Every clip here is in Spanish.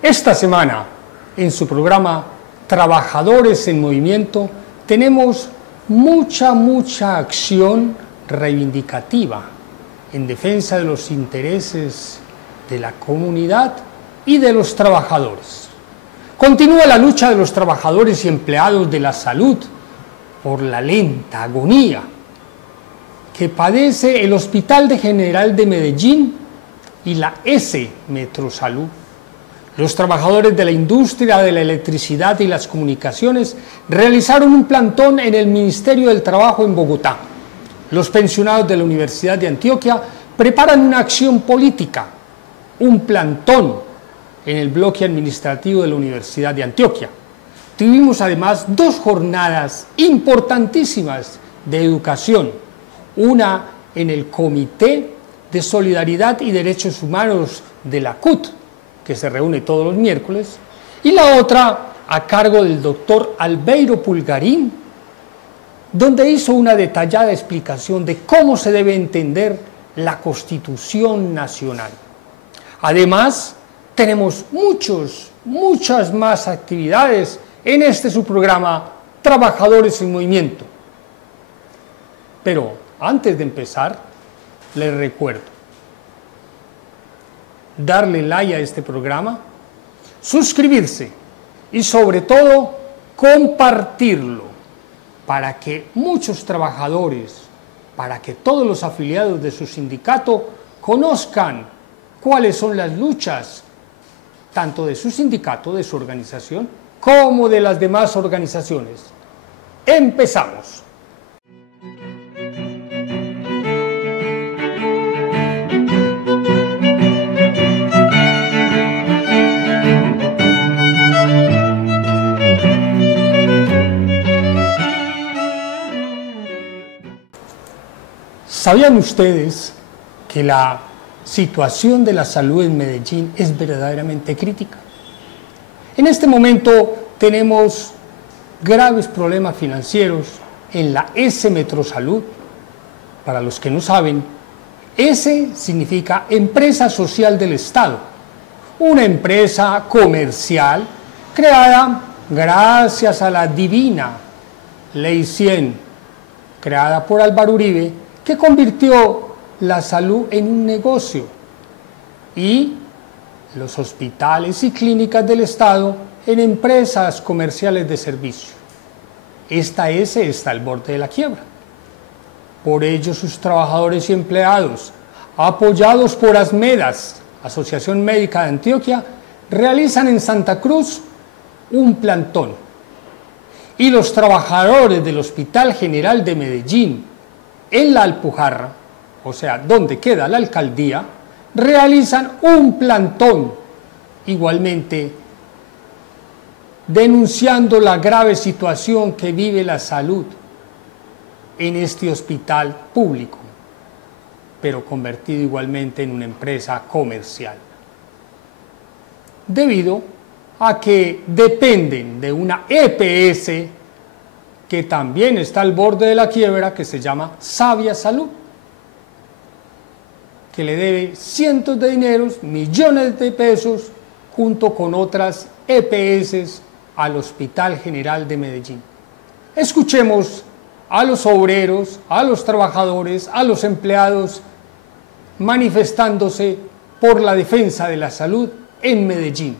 Esta semana, en su programa Trabajadores en Movimiento, tenemos mucha acción reivindicativa en defensa de los intereses de la comunidad y de los trabajadores. Continúa la lucha de los trabajadores y empleados de la salud por la lenta agonía que padece el Hospital General de Medellín y la S Metrosalud. Los trabajadores de la industria de la electricidad y las comunicaciones realizaron un plantón en el Ministerio del Trabajo en Bogotá. Los pensionados de la Universidad de Antioquia preparan una acción política, un plantón en el bloque administrativo de la Universidad de Antioquia. Tuvimos además dos jornadas importantísimas de educación, una en el Comité de Solidaridad y Derechos Humanos de la CUT, que se reúne todos los miércoles, y la otra a cargo del doctor Albeiro Pulgarín, donde hizo una detallada explicación de cómo se debe entender la Constitución Nacional. Además, tenemos muchas más actividades en este su programa Trabajadores en Movimiento. Pero antes de empezar, les recuerdo darle like a este programa, suscribirse y sobre todo compartirlo para que muchos trabajadores, para que todos los afiliados de su sindicato conozcan cuáles son las luchas tanto de su sindicato, de su organización, como de las demás organizaciones. Empezamos. ¿Sabían ustedes que la situación de la salud en Medellín es verdaderamente crítica? En este momento tenemos graves problemas financieros en la S Metrosalud. Para los que no saben, S significa Empresa Social del Estado, una empresa comercial creada gracias a la divina Ley 100, creada por Álvaro Uribe, que convirtió la salud en un negocio y los hospitales y clínicas del Estado en empresas comerciales de servicio. Esta S está al borde de la quiebra. Por ello, sus trabajadores y empleados, apoyados por ASMEDAS, Asociación Médica de Antioquia, realizan en Santa Cruz un plantón. Y los trabajadores del Hospital General de Medellín, en la Alpujarra, o sea, donde queda la alcaldía, realizan un plantón, igualmente denunciando la grave situación que vive la salud en este hospital público, pero convertido igualmente en una empresa comercial, debido a que dependen de una EPS que también está al borde de la quiebra, que se llama Sabia Salud, que le debe cientos de dineros, millones de pesos, junto con otras EPS al Hospital General de Medellín. Escuchemos a los obreros, a los trabajadores, a los empleados, manifestándose por la defensa de la salud en Medellín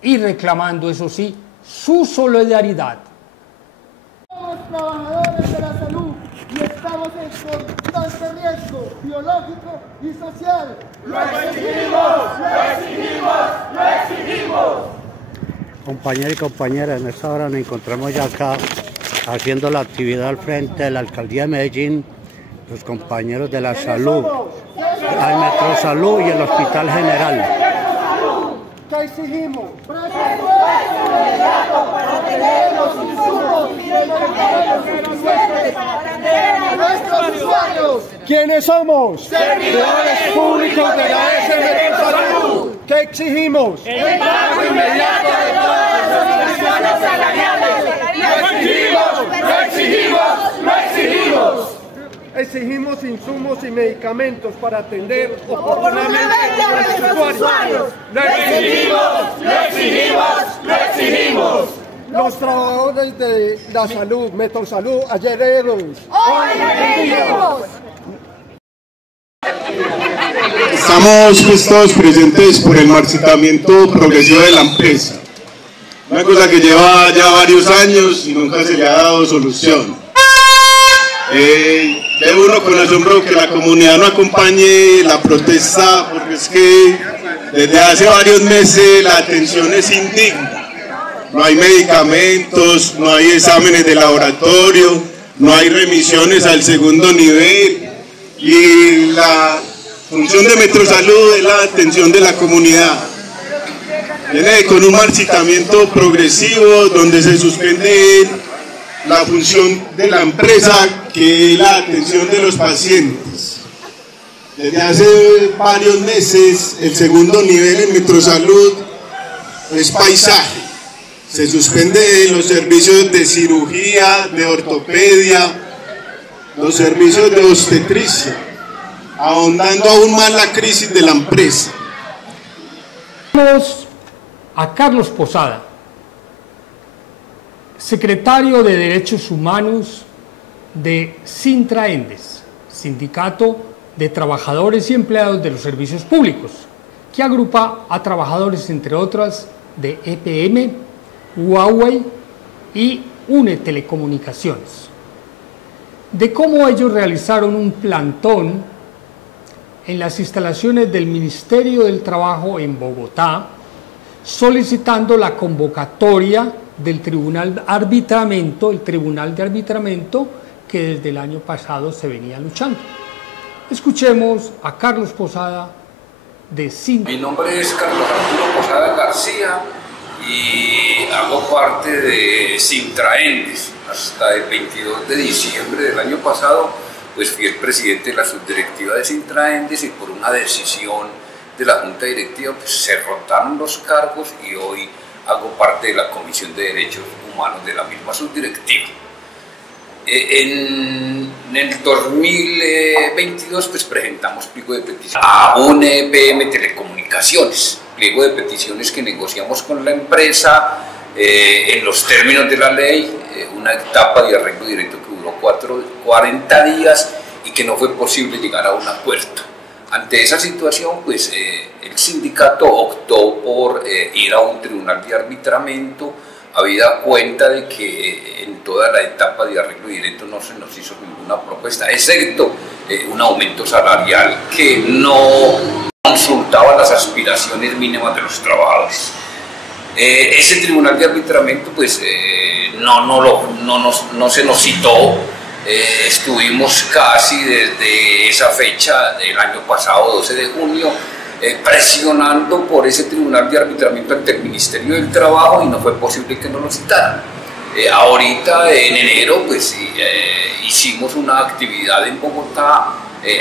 y reclamando, eso sí, su solidaridad. Somos trabajadores de la salud y estamos en constante riesgo biológico y social. ¡Lo exigimos! ¡Lo exigimos! ¡Lo exigimos! Compañeros y compañeras, en esta hora nos encontramos ya acá haciendo la actividad al frente de la Alcaldía de Medellín, los compañeros de la salud, al Metrosalud y el Hospital General. ¿Qué exigimos? Presupuesto inmediato para tener los insumos y los medicamentos suficientes para atender a nuestros usuarios. ¿Quiénes somos? Servidores públicos de la S Metrosalud. ¿Qué exigimos? El pago inmediato de todas las obligaciones salariales. ¡Lo exigimos! ¡Lo exigimos! ¡Lo exigimos! Exigimos insumos y medicamentos para atender oportunamente a nuestros usuarios. ¡Lo exigimos! ¡Lo exigimos! Los trabajadores de la salud, Metrosalud, ayer héroes. Hoy elegimos. Estamos pues todos presentes por el marchitamiento progresivo de la empresa. Una cosa que lleva ya varios años y nunca se le ha dado solución. Ve uno con asombro que la comunidad no acompañe la protesta, porque es que desde hace varios meses la atención es indigna. No hay medicamentos, no hay exámenes de laboratorio, no hay remisiones al segundo nivel y la función de Metrosalud es la atención de la comunidad. Viene con un marchitamiento progresivo donde se suspende la función de la empresa, que es la atención de los pacientes. Desde hace varios meses el segundo nivel en Metrosalud es paisaje. Se suspenden los servicios de cirugía, de ortopedia, los servicios de obstetricia, ahondando aún más la crisis de la empresa. Tenemos a Carlos Posada, secretario de Derechos Humanos de Sintraendes, Sindicato de Trabajadores y Empleados de los Servicios Públicos, que agrupa a trabajadores, entre otras, de EPM, Huawei y UNE Telecomunicaciones, de cómo ellos realizaron un plantón en las instalaciones del Ministerio del Trabajo en Bogotá, solicitando la convocatoria del Tribunal de Arbitramiento, el Tribunal de Arbitramiento que desde el año pasado se venía luchando. Escuchemos a Carlos Posada de Sintra. Mi nombre es Carlos Arturo Posada García y hago parte de Sintraendes. Hasta el 22 de diciembre del año pasado pues fui el presidente de la subdirectiva de Sintraendes y por una decisión de la Junta Directiva pues se rotaron los cargos y hoy hago parte de la Comisión de Derechos Humanos de la misma subdirectiva. En el 2022 pues presentamos pliego de peticiones a UNE EPM Telecomunicaciones, pliego de peticiones que negociamos con la empresa en los términos de la ley, una etapa de arreglo directo que duró 40 días y que no fue posible llegar a un acuerdo. Ante esa situación, pues el sindicato optó por ir a un tribunal de arbitramiento, habida cuenta de que en toda la etapa de arreglo directo no se nos hizo ninguna propuesta, excepto un aumento salarial que no consultaba las aspiraciones mínimas de los trabajadores. Ese tribunal de arbitramiento pues no se nos citó. Estuvimos casi desde esa fecha del año pasado, 12 de junio, presionando por ese tribunal de arbitramiento ante el Ministerio del Trabajo y no fue posible que nos lo citaran. Ahorita en enero pues hicimos una actividad en Bogotá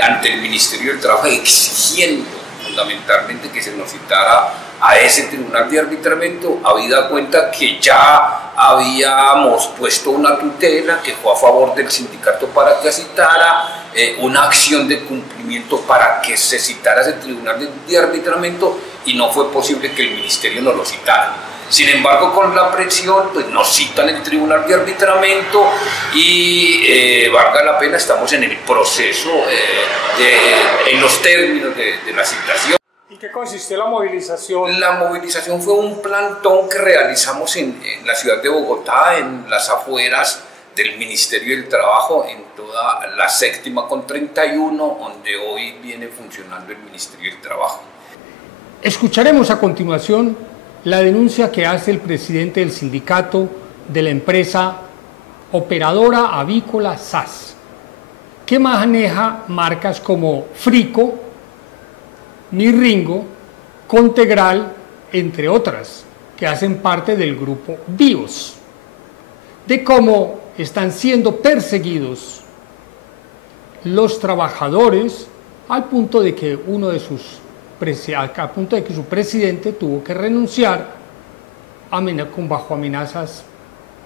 ante el Ministerio del Trabajo exigiendo fundamentalmente que se nos citara a ese tribunal de arbitramiento, habida cuenta que ya habíamos puesto una tutela que fue a favor del sindicato para que citara, una acción de cumplimiento para que se citara ese tribunal de arbitramiento y no fue posible que el ministerio nos lo citara. Sin embargo, con la presión, pues nos citan el tribunal de arbitramiento y, valga la pena, estamos en el proceso, en los términos de la citación. ¿Y qué consistió la movilización? La movilización fue un plantón que realizamos en la ciudad de Bogotá, en las afueras del Ministerio del Trabajo, en toda la séptima con 31, donde hoy viene funcionando el Ministerio del Trabajo. Escucharemos a continuación la denuncia que hace el presidente del sindicato de la empresa operadora avícola SAS, que maneja marcas como Frico, Mirringo, Contegral, entre otras, que hacen parte del grupo BIOS, de cómo están siendo perseguidos los trabajadores al punto de que su presidente tuvo que renunciar bajo amenazas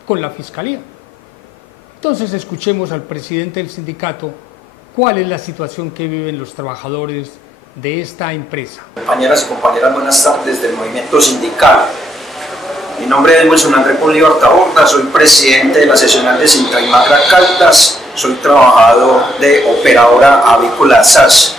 con la fiscalía. Entonces escuchemos al presidente del sindicato cuál es la situación que viven los trabajadores de esta empresa. Compañeras y compañeras, buenas tardes del movimiento sindical. Mi nombre es Wilson Andrés Bolívar Taborda, soy presidente de la seccional de Sintra y Magra Caldas, soy trabajador de operadora avícola SAS.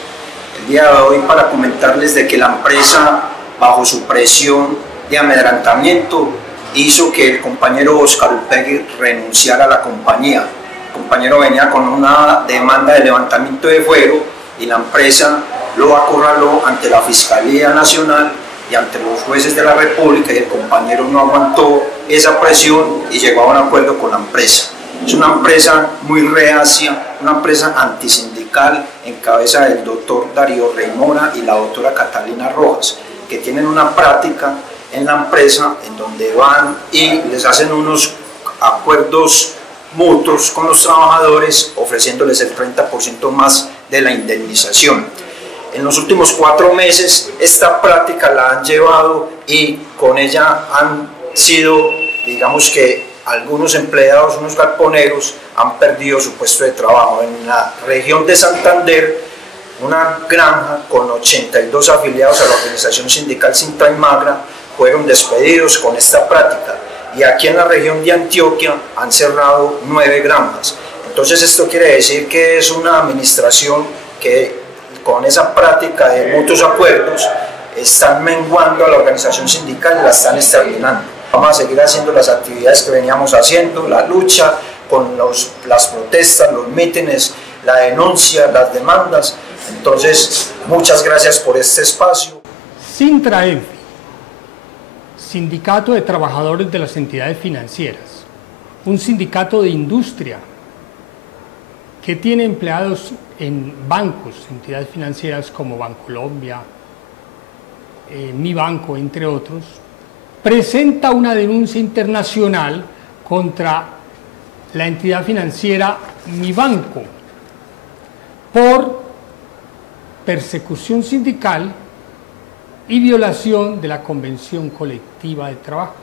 El día de hoy para comentarles de que la empresa, bajo su presión de amedrantamiento, hizo que el compañero Oscar Upegui renunciara a la compañía. El compañero venía con una demanda de levantamiento de fuero y la empresa lo acorraló ante la Fiscalía Nacional y ante los jueces de la República, y el compañero no aguantó esa presión y llegó a un acuerdo con la empresa. Es una empresa muy reacia, una empresa antisindical en cabeza del doctor Darío Reymora y la doctora Catalina Rojas, que tienen una práctica en la empresa en donde van y les hacen unos acuerdos mutuos con los trabajadores, ofreciéndoles el 30% más de la indemnización. En los últimos 4 meses esta práctica la han llevado y con ella han sido, digamos que algunos empleados, unos galponeros, han perdido su puesto de trabajo. En la región de Santander, una granja con 82 afiliados a la organización sindical Sintra y Magra fueron despedidos con esta práctica, y aquí en la región de Antioquia han cerrado 9 granjas. Entonces esto quiere decir que es una administración que con esa práctica de mutuos acuerdos están menguando a la organización sindical y la están exterminando. Vamos a seguir haciendo las actividades que veníamos haciendo, la lucha con las protestas, los mítines, la denuncia, las demandas. Entonces, muchas gracias por este espacio. Sintraenfi, Sindicato de Trabajadores de las Entidades Financieras, un sindicato de industria que tiene empleados en bancos, entidades financieras como Bancolombia, Mi Banco, entre otros, presenta una denuncia internacional contra la entidad financiera Mi Banco por persecución sindical y violación de la Convención Colectiva de Trabajo.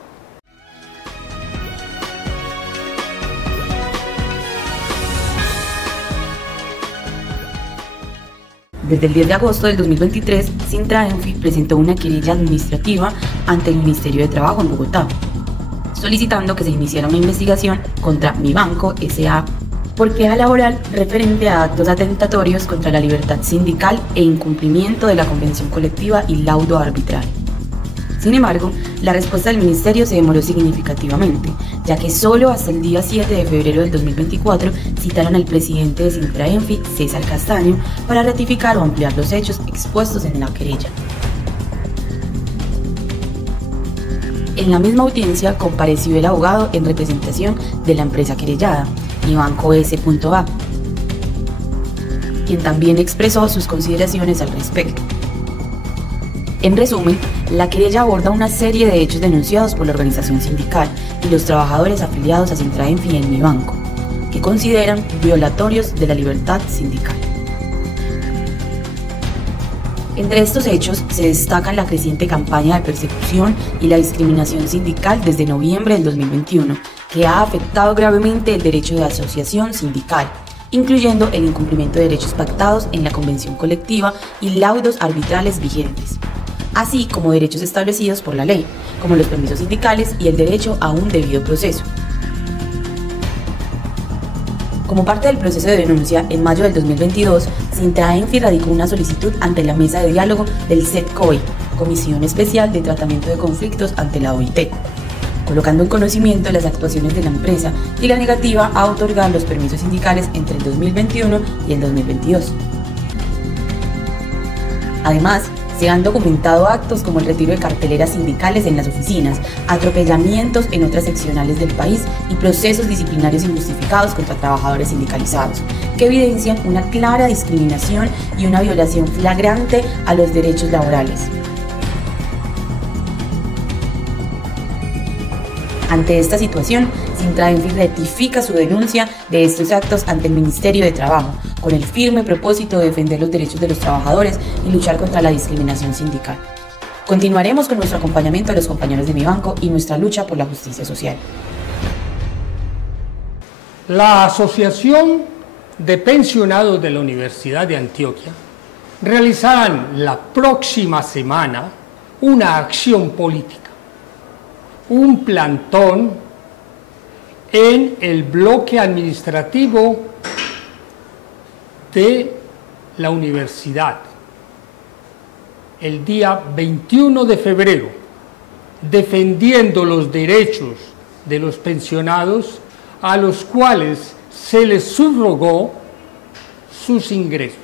Desde el 10 de agosto del 2023, Sintraenfi presentó una querella administrativa ante el Ministerio de Trabajo en Bogotá, solicitando que se iniciara una investigación contra Mi Banco S.A. por queja laboral referente a actos atentatorios contra la libertad sindical e incumplimiento de la Convención Colectiva y laudo arbitral. Sin embargo, la respuesta del Ministerio se demoró significativamente, ya que solo hasta el día 7 de febrero del 2024 citaron al presidente de Sintraenfi, César Castaño, para ratificar o ampliar los hechos expuestos en la querella. En la misma audiencia compareció el abogado en representación de la empresa querellada, Mi Banco S.A., quien también expresó sus consideraciones al respecto. En resumen, la querella aborda una serie de hechos denunciados por la organización sindical y los trabajadores afiliados a Sintraenfi en Mi Banco, que consideran violatorios de la libertad sindical. Entre estos hechos se destacan la creciente campaña de persecución y la discriminación sindical desde noviembre del 2021, que ha afectado gravemente el derecho de asociación sindical, incluyendo el incumplimiento de derechos pactados en la Convención Colectiva y laudos arbitrales vigentes, así como derechos establecidos por la ley, como los permisos sindicales y el derecho a un debido proceso. Como parte del proceso de denuncia, en mayo del 2022, Sintraenfi radicó una solicitud ante la Mesa de Diálogo del CETCOI, Comisión Especial de Tratamiento de Conflictos ante la OIT, colocando en conocimiento las actuaciones de la empresa y la negativa a otorgar los permisos sindicales entre el 2021 y el 2022. Además, se han documentado actos como el retiro de carteleras sindicales en las oficinas, atropellamientos en otras seccionales del país y procesos disciplinarios injustificados contra trabajadores sindicalizados, que evidencian una clara discriminación y una violación flagrante a los derechos laborales. Ante esta situación, Sintraenfi ratifica su denuncia de estos actos ante el Ministerio de Trabajo, con el firme propósito de defender los derechos de los trabajadores y luchar contra la discriminación sindical. Continuaremos con nuestro acompañamiento a los compañeros de Mi Banco y nuestra lucha por la justicia social. La Asociación de Pensionados de la Universidad de Antioquia realizarán la próxima semana una acción política, un plantón en el bloque administrativo de la universidad el día 21 de febrero, defendiendo los derechos de los pensionados a los cuales se les subrogó sus ingresos.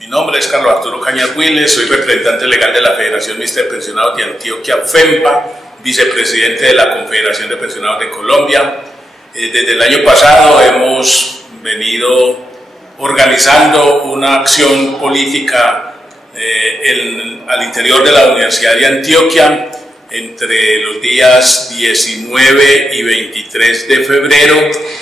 Mi nombre es Carlos Arturo Cañas Huiles, soy representante legal de la Federación Mixta de Pensionados de Antioquia, FEMPA, vicepresidente de la Confederación de Pensionados de Colombia. Desde el año pasado hemos venido organizando una acción política al interior de la Universidad de Antioquia entre los días 19 y 23 de febrero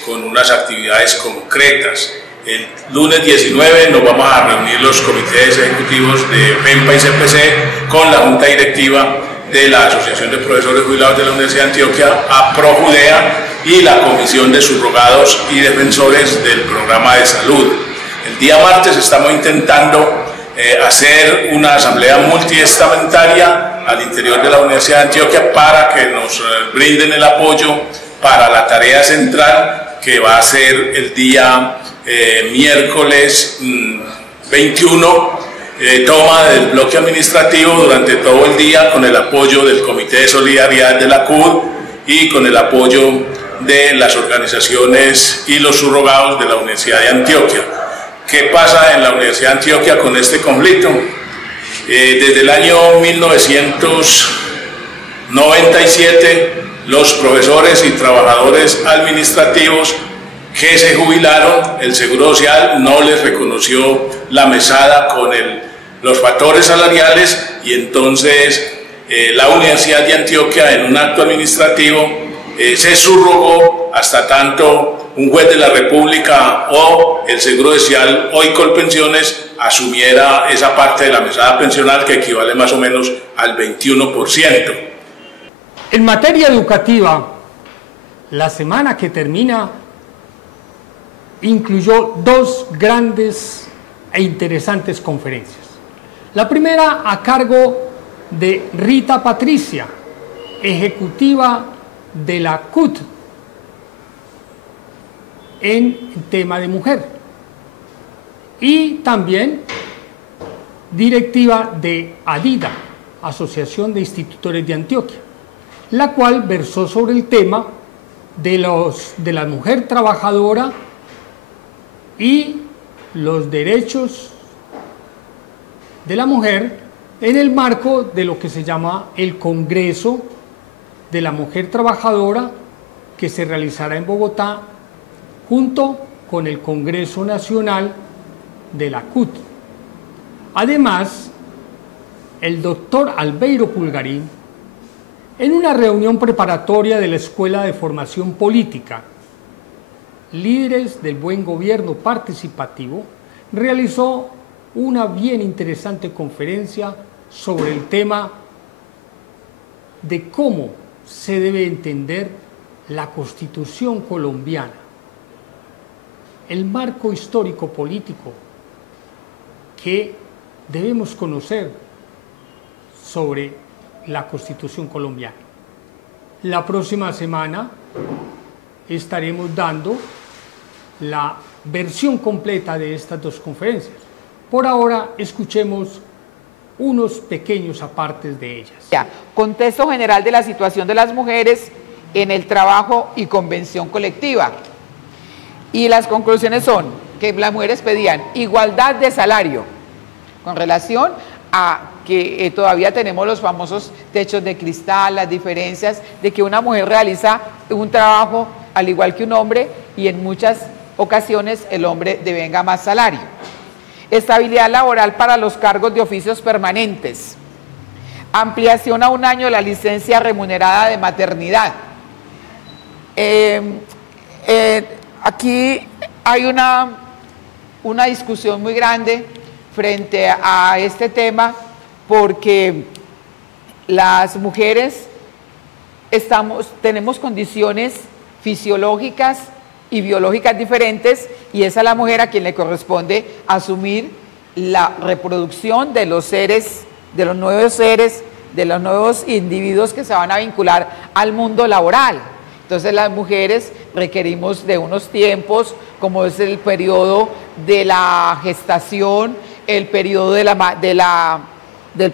con unas actividades concretas. El lunes 19 nos vamos a reunir los comités ejecutivos de FEMPA y CPC con la Junta Directiva de la Asociación de Profesores Jubilados de la Universidad de Antioquia, APROJUDEA, y la Comisión de Subrogados y Defensores del Programa de Salud. El día martes estamos intentando hacer una asamblea multiestamentaria al interior de la Universidad de Antioquia para que nos brinden el apoyo para la tarea central que va a ser el día miércoles 21, toma del bloque administrativo durante todo el día con el apoyo del Comité de Solidaridad de la CUD y con el apoyo de las organizaciones y los subrogados de la Universidad de Antioquia. ¿Qué pasa en la Universidad de Antioquia con este conflicto? Desde el año 1997, los profesores y trabajadores administrativos que se jubilaron, el Seguro Social no les reconoció la mesada con los factores salariales, y entonces la Universidad de Antioquia, en un acto administrativo, se subrogó hasta tanto un juez de la República o el Seguro Social o Colpensiones asumiera esa parte de la mesada pensional que equivale más o menos al 21%. En materia educativa, la semana que termina incluyó dos grandes e interesantes conferencias. La primera a cargo de Rita Patricia, ejecutiva de la CUT en tema de mujer, y también directiva de ADIDA, Asociación de Institutores de Antioquia, la cual versó sobre el tema de la mujer trabajadora y los derechos de la mujer en el marco de lo que se llama el Congreso de la Mujer Trabajadora, que se realizará en Bogotá junto con el Congreso Nacional de la CUT. Además, el doctor Albeiro Pulgarín, en una reunión preparatoria de la Escuela de Formación Política, Líderes del Buen Gobierno Participativo, realizó una bien interesante conferencia sobre el tema de cómo se debe entender la Constitución colombiana, el marco histórico político que debemos conocer sobre la Constitución colombiana. La próxima semana estaremos dando la versión completa de estas dos conferencias. Por ahora, escuchemos unos pequeños apartes de ellas. Contexto general de la situación de las mujeres en el trabajo y convención colectiva. Y las conclusiones son que las mujeres pedían igualdad de salario con relación a que todavía tenemos los famosos techos de cristal, las diferencias de que una mujer realiza un trabajo al igual que un hombre y en muchas ocasiones el hombre devenga más salario. Estabilidad laboral para los cargos de oficios permanentes. Ampliación a 1 año de la licencia remunerada de maternidad. Aquí hay una discusión muy grande frente a este tema porque las mujeres tenemos condiciones fisiológicas y biológicas diferentes, y es a la mujer a quien le corresponde asumir la reproducción de los seres, de los nuevos seres los nuevos individuos que se van a vincular al mundo laboral. Entonces las mujeres requerimos de unos tiempos, como es el periodo de la gestación, el periodo del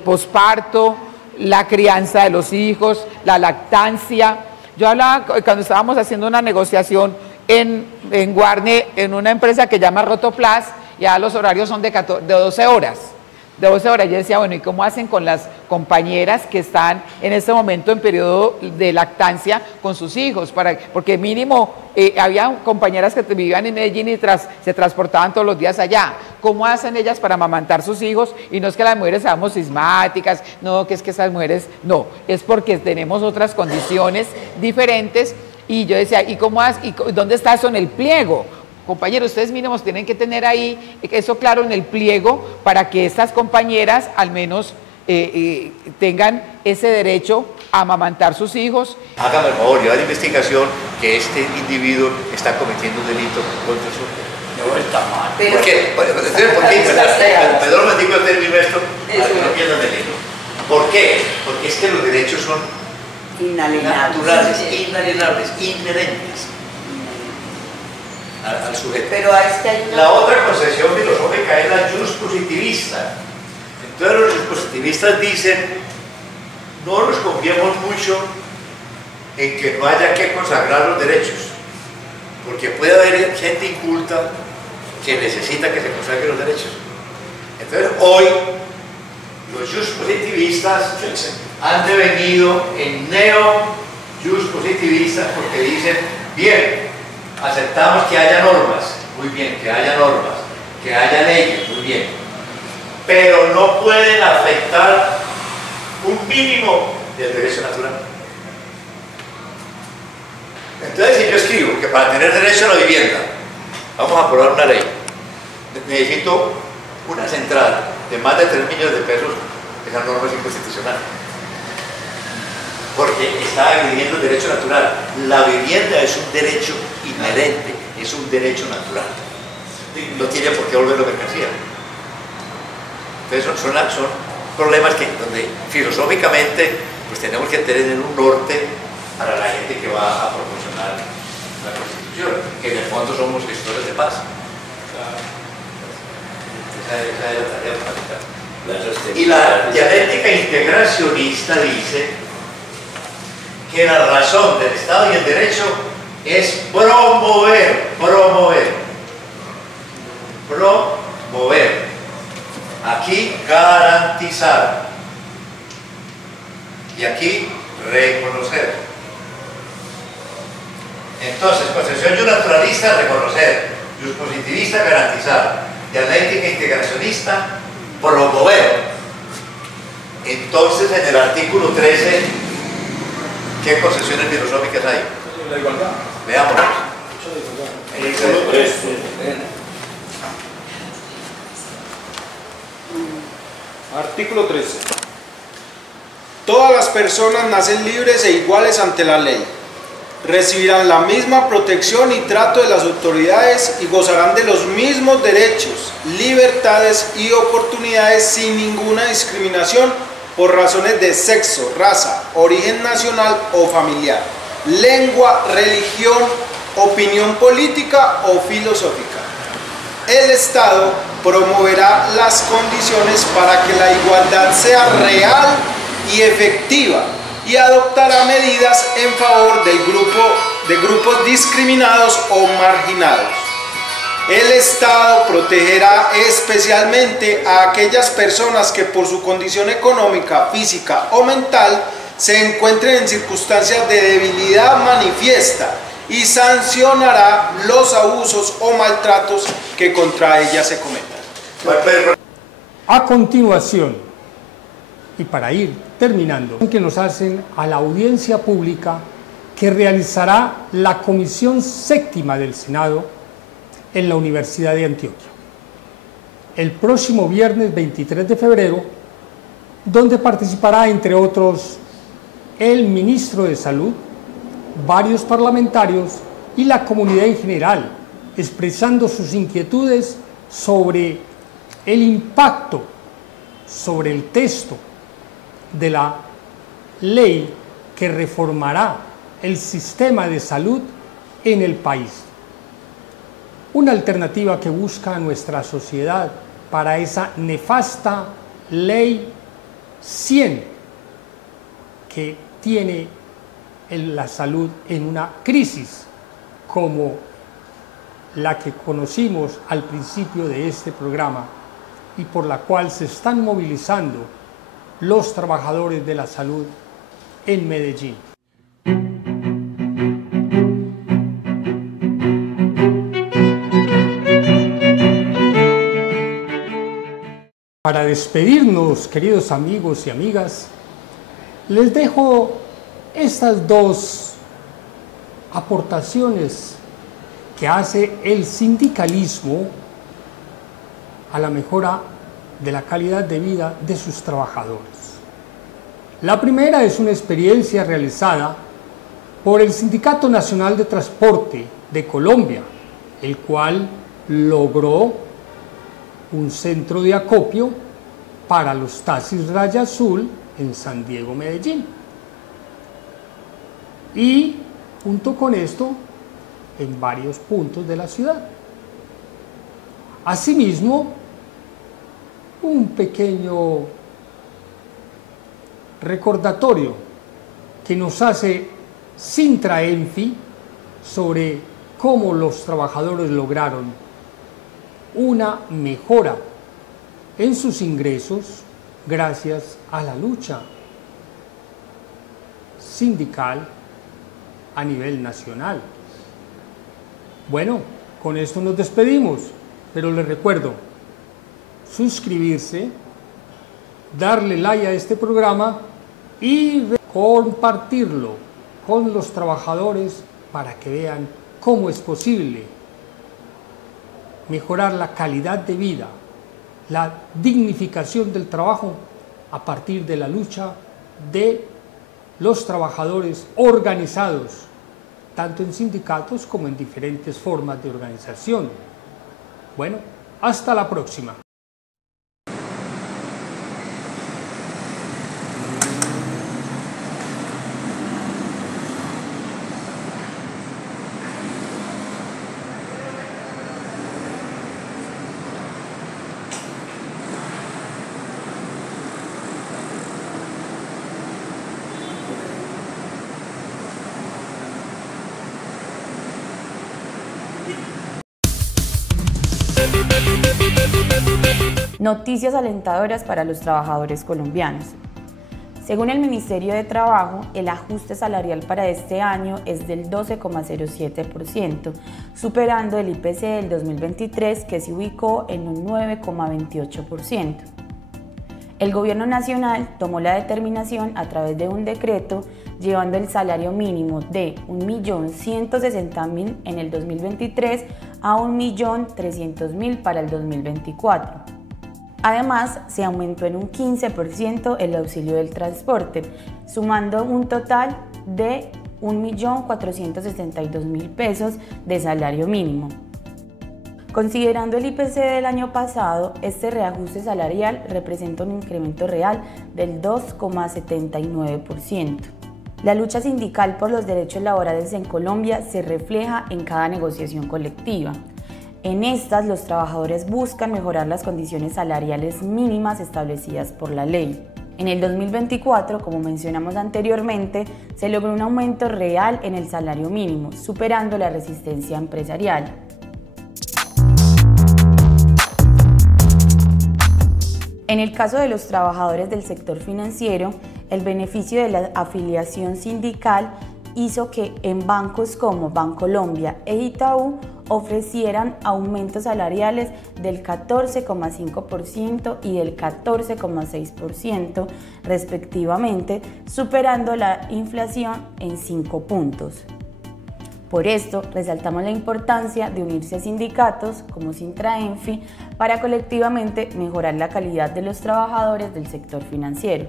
posparto, la crianza de los hijos, la lactancia. Yo hablaba cuando estábamos haciendo una negociación en Guarne, en una empresa que llama Rotoplas, ya los horarios son de 12 horas. De 12 horas. Yo decía, bueno, ¿y cómo hacen con las compañeras que están en este momento en periodo de lactancia con sus hijos? Porque mínimo, había compañeras que vivían en Medellín y se transportaban todos los días allá. ¿Cómo hacen ellas para amamantar sus hijos? Y no es que las mujeres seamos cismáticas, no, que es que esas mujeres, no, es porque tenemos otras condiciones diferentes. Y yo decía, ¿y dónde está eso en el pliego? Compañeros, ustedes mínimos tienen que tener ahí eso claro en el pliego para que estas compañeras al menos tengan ese derecho a amamantar sus hijos. Hágame el favor, llevar investigación que este individuo está cometiendo un delito contra su... No está mal. ¿Por qué? Perdón, me digo el término esto, para que no pierdan el hilo. ¿Por qué? Porque es que los derechos son naturales, inalienables, inherentes al sujeto. Pero la otra concepción filosófica es la juspositivista. Entonces los juspositivistas dicen, no nos confiemos mucho en que no haya que consagrar los derechos, porque puede haber gente inculta que necesita que se consagren los derechos. Entonces hoy los juspositivistas han devenido en neo-juspositivistas porque dicen, bien, aceptamos que haya normas, muy bien, que haya normas, que haya leyes, muy bien, pero no pueden afectar un mínimo del derecho natural. Entonces, si yo escribo que para tener derecho a la vivienda, vamos a aprobar una ley, necesito una central de más de 3 millones de pesos, esa norma es inconstitucional. Porque está agrediendo el derecho natural. La vivienda es un derecho inherente, es un derecho natural. No tiene por qué volverlo mercancía. Entonces son problemas donde filosóficamente pues tenemos que tener un norte para la gente que va a proporcionar la Constitución, que en el fondo somos gestores de paz. Esa es la tarea fundamental. Y la dialéctica integracionista dice que la razón del Estado y el derecho es promover. Aquí garantizar y aquí reconocer. Entonces, concepción naturalista, reconocer; juspositivista, garantizar; dialéctica integracionista, promover. Entonces, en el artículo 13, ¿qué concepciones filosóficas hay? La igualdad. Veámoslo. Artículo 13. Todas las personas nacen libres e iguales ante la ley. Recibirán la misma protección y trato de las autoridades y gozarán de los mismos derechos, libertades y oportunidades sin ninguna discriminación por razones de sexo, raza, origen nacional o familiar, lengua, religión, opinión política o filosófica. El Estado promoverá las condiciones para que la igualdad sea real y efectiva y adoptará medidas en favor de grupos discriminados o marginados. El Estado protegerá especialmente a aquellas personas que por su condición económica, física o mental se encuentren en circunstancias de debilidad manifiesta y sancionará los abusos o maltratos que contra ellas se cometan. A continuación, y para ir terminando, que nos hacen a la audiencia pública que realizará la Comisión Séptima del Senado en la Universidad de Antioquia el próximo viernes 23 de febrero, donde participará, entre otros, el ministro de Salud, varios parlamentarios y la comunidad en general, expresando sus inquietudes sobre el impacto sobre el texto de la ley que reformará el sistema de salud en el país. Una alternativa que busca nuestra sociedad para esa nefasta ley 100 que tiene la salud en una crisis como la que conocimos al principio de este programa y por la cual se están movilizando los trabajadores de la salud en Medellín. Para despedirnos, queridos amigos y amigas, les dejo estas dos aportaciones que hace el sindicalismo a la mejora de la calidad de vida de sus trabajadores. La primera es una experiencia realizada por el Sindicato Nacional de Transporte de Colombia, el cual logró un centro de acopio para los taxis Raya Azul en San Diego, Medellín. Y junto con esto, en varios puntos de la ciudad. Asimismo, un pequeño recordatorio que nos hace Sintraenfi sobre cómo los trabajadores lograron una mejora en sus ingresos gracias a la lucha sindical a nivel nacional. Bueno, con esto nos despedimos, pero les recuerdo suscribirse, darle like a este programa y compartirlo con los trabajadores para que vean cómo es posible mejorar la calidad de vida, la dignificación del trabajo a partir de la lucha de los trabajadores organizados, tanto en sindicatos como en diferentes formas de organización. Bueno, hasta la próxima. Noticias alentadoras para los trabajadores colombianos. Según el Ministerio de Trabajo, el ajuste salarial para este año es del 12,07%, superando el IPC del 2023 que se ubicó en un 9,28%. El Gobierno Nacional tomó la determinación a través de un decreto llevando el salario mínimo de 1.160.000 en el 2023 a 1.300.000 para el 2024. Además, se aumentó en un 15% el auxilio del transporte, sumando un total de 1.462.000 pesos de salario mínimo. Considerando el IPC del año pasado, este reajuste salarial representa un incremento real del 2,79%. La lucha sindical por los derechos laborales en Colombia se refleja en cada negociación colectiva. En estas, los trabajadores buscan mejorar las condiciones salariales mínimas establecidas por la ley. En el 2024, como mencionamos anteriormente, se logró un aumento real en el salario mínimo, superando la resistencia empresarial. En el caso de los trabajadores del sector financiero, el beneficio de la afiliación sindical hizo que en bancos como Bancolombia e Itaú ofrecieran aumentos salariales del 14,5% y del 14,6% respectivamente, superando la inflación en 5 puntos. Por esto, resaltamos la importancia de unirse a sindicatos como Sintraenfi para colectivamente mejorar la calidad de los trabajadores del sector financiero.